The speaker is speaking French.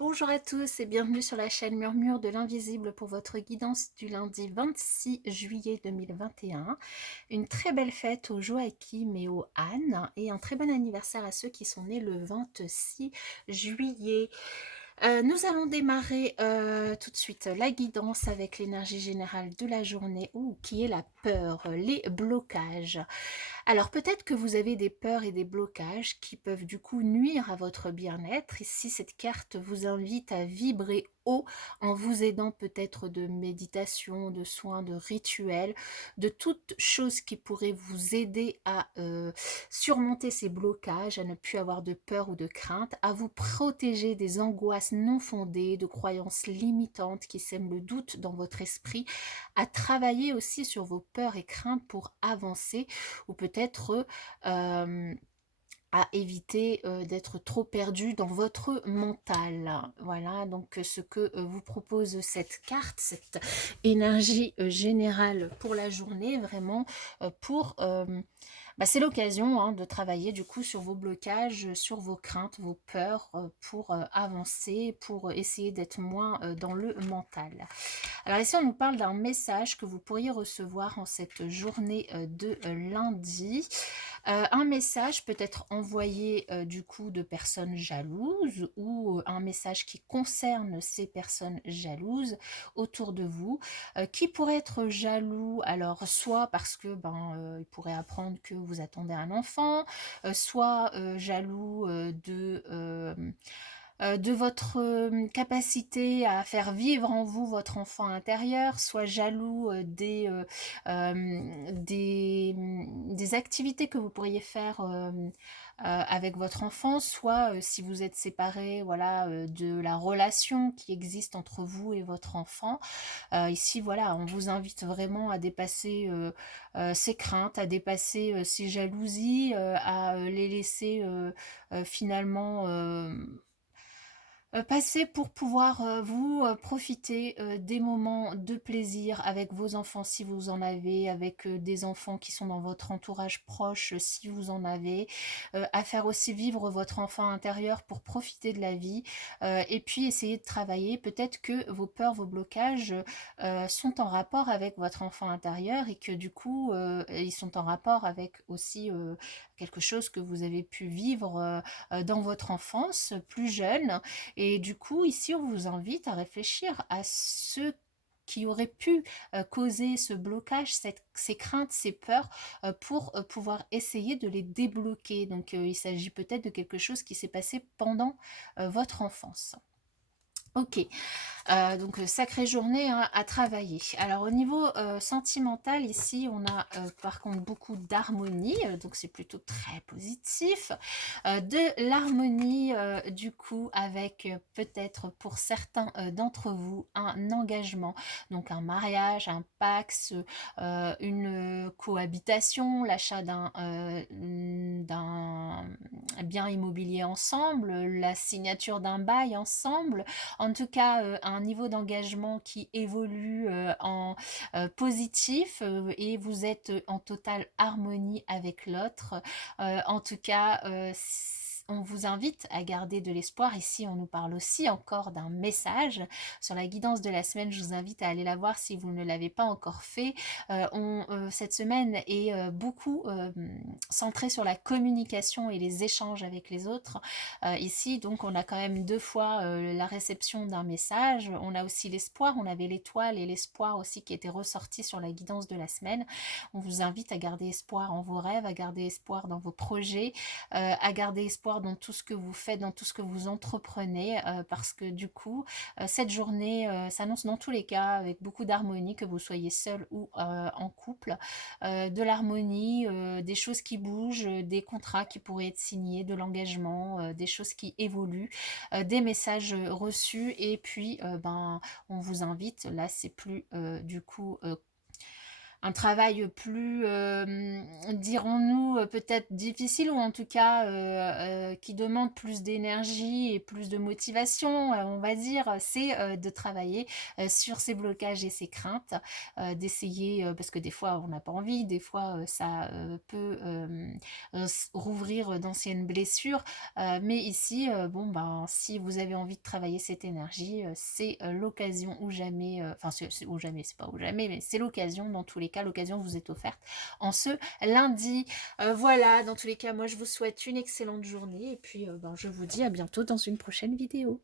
Bonjour à tous et bienvenue sur la chaîne Murmure de l'Invisible pour votre guidance du lundi 26 juillet 2021. Une très belle fête aux Joachim et aux Anne et un très bon anniversaire à ceux qui sont nés le 26 juillet. Nous allons démarrer tout de suite la guidance avec l'énergie générale de la journée, qui est la peur, les blocages. Alors peut-être que vous avez des peurs et des blocages qui peuvent du coup nuire à votre bien-être. Ici, cette carte vous invite à vibrer haut en vous aidant peut-être de méditation, de soins, de rituels, de toutes choses qui pourraient vous aider à surmonter ces blocages, à ne plus avoir de peur ou de crainte, à vous protéger des angoisses non fondées, de croyances limitantes qui sèment le doute dans votre esprit, à travailler aussi sur vos peurs et craintes pour avancer ou peut-être à éviter d'être trop perdu dans votre mental. Voilà donc ce que vous propose cette carte, cette énergie générale pour la journée, vraiment pour c'est l'occasion de travailler du coup sur vos blocages, sur vos craintes, vos peurs pour avancer, pour essayer d'être moins dans le mental. Alors ici, on nous parle d'un message que vous pourriez recevoir en cette journée de lundi. Un message peut être envoyé du coup de personnes jalouses ou un message qui concerne ces personnes jalouses autour de vous. Qui pourrait être jaloux? Alors soit parce que il pourrait apprendre que vous attendez un enfant, soit jaloux de votre capacité à faire vivre en vous votre enfant intérieur, soit jaloux des activités que vous pourriez faire avec votre enfant, soit si vous êtes séparés, voilà, de la relation qui existe entre vous et votre enfant. Ici, voilà, on vous invite vraiment à dépasser ces craintes, à dépasser ces jalousies, à les laisser finalement passer pour pouvoir vous profiter des moments de plaisir avec vos enfants si vous en avez, avec des enfants qui sont dans votre entourage proche si vous en avez, à faire aussi vivre votre enfant intérieur pour profiter de la vie, et puis essayer de travailler. Peut-être que vos peurs, vos blocages sont en rapport avec votre enfant intérieur et que du coup ils sont en rapport avec aussi quelque chose que vous avez pu vivre dans votre enfance plus jeune, et du coup, ici, on vous invite à réfléchir à ce qui aurait pu causer ce blocage, ces craintes, ces peurs, pour pouvoir essayer de les débloquer. Donc, il s'agit peut-être de quelque chose qui s'est passé pendant votre enfance. Ok, donc sacrée journée à travailler. Alors au niveau sentimental, ici on a par contre beaucoup d'harmonie, donc c'est plutôt très positif. De l'harmonie du coup avec peut-être pour certains d'entre vous un engagement, donc un mariage, un pax, une cohabitation, l'achat d'un bien immobilier ensemble, la signature d'un bail ensemble, en tout cas un niveau d'engagement qui évolue en positif, et vous êtes en totale harmonie avec l'autre. En tout cas, on vous invite à garder de l'espoir. Ici, on nous parle aussi encore d'un message sur la guidance de la semaine. Je vous invite à aller la voir si vous ne l'avez pas encore fait. Cette semaine est beaucoup centrée sur la communication et les échanges avec les autres. Ici, donc, on a quand même deux fois la réception d'un message. On a aussi l'espoir. On avait l'étoile et l'espoir aussi qui étaient ressortis sur la guidance de la semaine. On vous invite à garder espoir en vos rêves, à garder espoir dans vos projets, à garder espoir dans tout ce que vous faites, dans tout ce que vous entreprenez, parce que du coup, cette journée s'annonce dans tous les cas avec beaucoup d'harmonie, que vous soyez seul ou en couple. De l'harmonie, des choses qui bougent, des contrats qui pourraient être signés, de l'engagement, des choses qui évoluent, des messages reçus, et puis on vous invite, là c'est plus du coup un travail plus, dirons-nous, peut-être difficile ou en tout cas qui demande plus d'énergie et plus de motivation, on va dire, c'est de travailler sur ses blocages et ses craintes, d'essayer, parce que des fois on n'a pas envie, des fois ça peut rouvrir d'anciennes blessures, mais ici, bon ben, si vous avez envie de travailler cette énergie, c'est l'occasion ou jamais, enfin c'est ou jamais, c'est pas ou jamais, mais c'est l'occasion, dans tous les cas, l'occasion vous est offerte en ce lundi. Voilà, dans tous les cas, moi je vous souhaite une excellente journée et puis ben, je vous dis à bientôt dans une prochaine vidéo.